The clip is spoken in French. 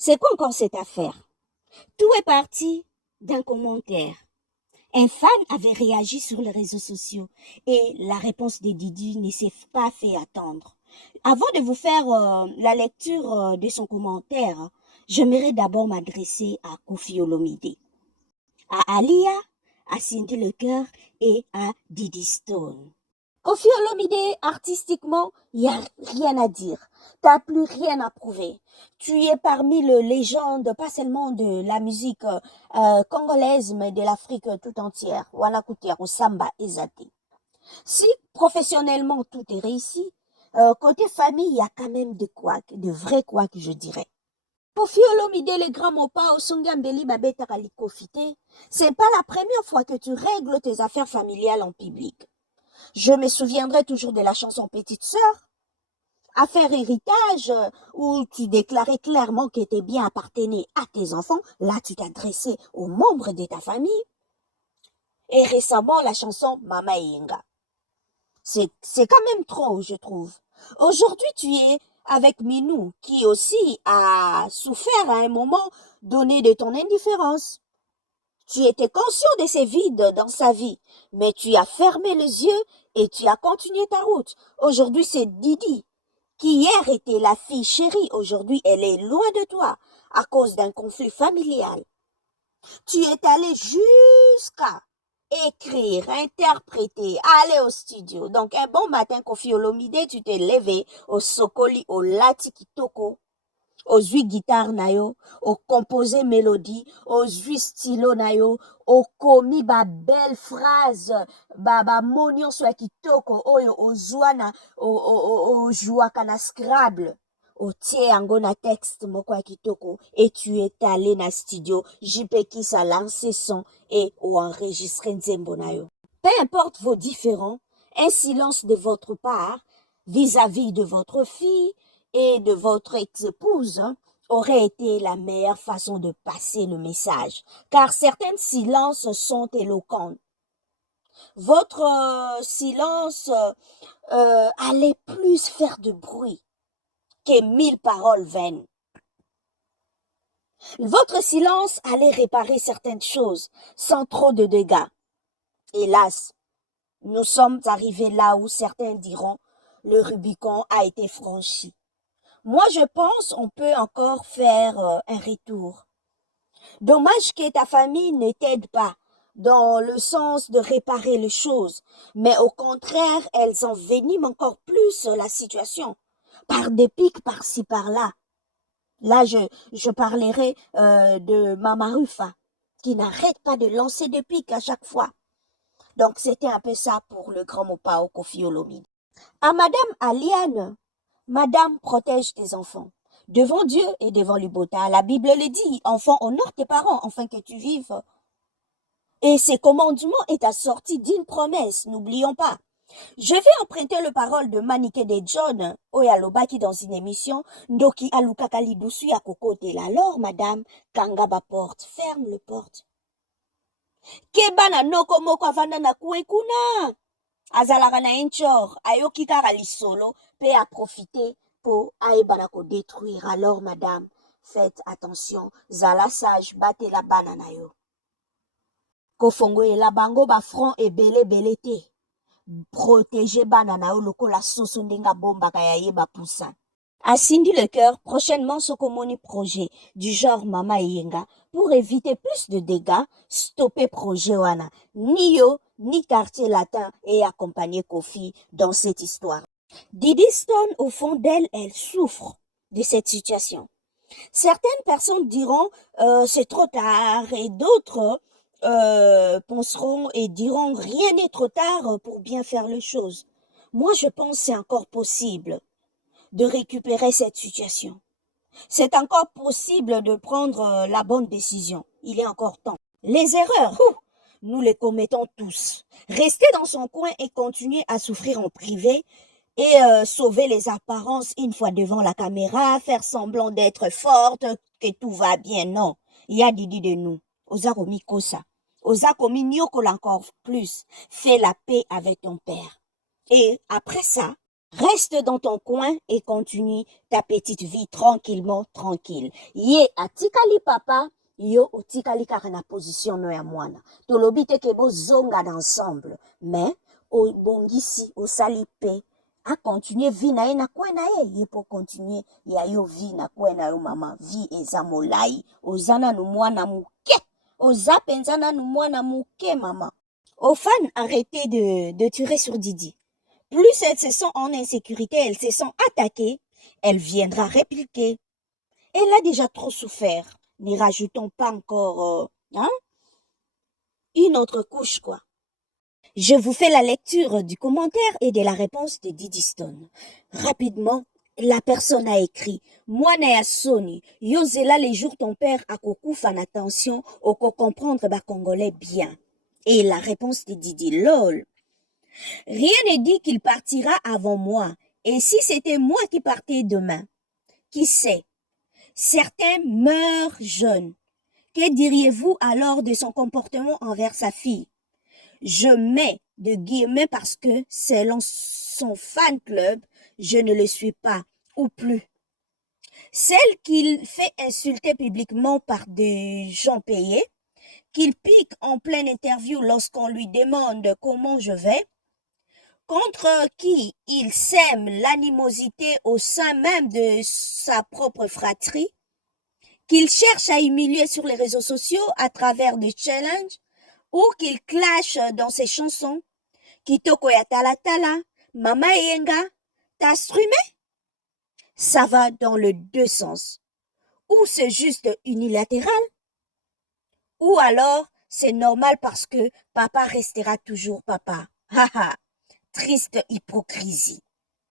C'est quoi encore cette affaire? Tout est parti d'un commentaire. Un fan avait réagi sur les réseaux sociaux et la réponse de Didi ne s'est pas fait attendre. Avant de vous faire la lecture de son commentaire, j'aimerais d'abord m'adresser à Koffi Olomide, à Alia, à Cindy Lecœur et à Didi Stone. Koffi Olomide, artistiquement, il n'y a rien à dire. T'as plus rien à prouver. Tu es parmi les légendes, pas seulement de la musique congolaise, mais de l'Afrique tout entière. Wana Kutiaro, Samba et Zate. Si professionnellement tout est réussi, côté famille, il y a quand même de vrais couacs, je dirais. Koffi Olomide, les grands mopas au Songambeli Babeta Kalikofite, c'est pas la première fois que tu règles tes affaires familiales en public. Je me souviendrai toujours de la chanson Petite Sœur, affaire héritage, où tu déclarais clairement que tes biens appartenaient à tes enfants. Là, tu t'adressais aux membres de ta famille. Et récemment, la chanson Mama Yenga. C'est quand même trop, je trouve. Aujourd'hui, tu es avec Minou, qui aussi a souffert à un moment donné de ton indifférence. Tu étais conscient de ces vides dans sa vie, mais tu as fermé les yeux et tu as continué ta route. Aujourd'hui, c'est Didi, qui hier était la fille chérie. Aujourd'hui, elle est loin de toi à cause d'un conflit familial. Tu es allé jusqu'à écrire, interpréter, aller au studio. Donc, un bon matin, Koffi Olomide, tu t'es levé au Sokoli, au Lati Kitoko, aux huit guitares nayo, aux composé mélodie, aux huit stylos nayo, aux commis ba belle phrase, ba monion soit kitoko, oyo ozwana, au jouaka na Scrabble, au tie yango na texte moko ya kitoko, et tu es allé na studio, JP Kissa lancé son, et ou enregistré nzembo nayo. Peu importe vos différends, un silence de votre part, vis-à-vis de votre fille, et de votre ex-épouse aurait été la meilleure façon de passer le message, car certains silences sont éloquents. Votre silence allait plus faire de bruit que 1000 paroles vaines. Votre silence allait réparer certaines choses sans trop de dégâts. Hélas, nous sommes arrivés là où certains diront le Rubicon a été franchi. Moi, je pense on peut encore faire un retour. Dommage que ta famille ne t'aide pas dans le sens de réparer les choses, mais au contraire, elles enveniment encore plus la situation, par des pics par-ci, par-là. Là, je parlerai de Mama Rufa, qui n'arrête pas de lancer des pics à chaque fois. Donc, c'était un peu ça pour le grand Mopao Koffi Olomide. À Madame Aliane, Madame, protège tes enfants. Devant Dieu et devant l'Ibota, la Bible le dit, enfant, honore tes parents, afin que tu vives. Et ces commandements est assorti d'une promesse, n'oublions pas. Je vais emprunter le parole de Maniké de John, Oyalobaki dans une émission, Ndoki Alukaka Libusu ya kokote. Alors, madame, Kangaba porte, ferme le porte. Kebana noko moko avanda na kuekuna. Azalaka na enchor, ayoki kaka lisolo, pe a profiter pour aebana ko détruire. Alors, madame, faites attention, zala sage, bate la banana yo. Kofongo e la bango ba front e bele te. Protéger banana yo lokola soso ndenga bomba kaya yeba poussa. A Cindy Lecœur, prochainement Sokomoni projet du genre Mama Yenga pour éviter plus de dégâts, stopper projet wana. Ni yo, ni quartier latin et accompagner Koffi dans cette histoire. Didi Stone, au fond d'elle, elle souffre de cette situation. Certaines personnes diront c'est trop tard et d'autres penseront et diront rien n'est trop tard pour bien faire les choses. Moi, je pense c'est encore possible de récupérer cette situation. C'est encore possible de prendre la bonne décision. Il est encore temps. Les erreurs, nous les commettons tous. Rester dans son coin et continuer à souffrir en privé et sauver les apparences une fois devant la caméra, faire semblant d'être forte, que tout va bien. Non, il y a Didi de nous. Ozakomi Kosa. Ozakomi Nyokola encore plus. Fais la paix avec ton père. Et après ça, Reste dans ton coin et continue ta petite vie tranquillement, tranquille. Ye atikali papa, yo otikali kaka na position no ya mwana. Tolobi te ke bozonga d'ensemble, mais obongisi osali pe a continuer vie na ye na kwe na ye, ye po continuer ya yo vie na kwe na yo mama, vie eza molai, oza nanu mwana muke, oza penza nanu mwana muke mama. Aux fans, arrêtez de tirer sur Didi. Plus elles se sent en insécurité, elles se sent attaquées, elle viendra répliquer. Elle a déjà trop souffert. Ne rajoutons pas encore une autre couche, quoi. Je vous fais la lecture du commentaire et de la réponse de Didi Stone. Rapidement, la personne a écrit Mwana ya Soni, yozela les jours ton père a kokufa na attention au comprendre ba congolais bien. Et la réponse de Didi lol. Rien ne dit qu'il partira avant moi. Et si c'était moi qui partais demain? Qui sait? Certains meurent jeunes. Que diriez-vous alors de son comportement envers sa fille? Je mets de guillemets parce que selon son fan club, je ne le suis pas, ou plus. Celle qu'il fait insulter publiquement par des gens payés, qu'il pique en pleine interview lorsqu'on lui demande comment je vais, contre qui il sème l'animosité au sein même de sa propre fratrie, qu'il cherche à humilier sur les réseaux sociaux à travers des challenges, ou qu'il clash dans ses chansons, Kitoko ya Tala Tala, Mama Yenga, t'as streamé? Ça va dans le deux sens. Ou c'est juste unilatéral, ou alors c'est normal parce que papa restera toujours papa. Haha, triste hypocrisie.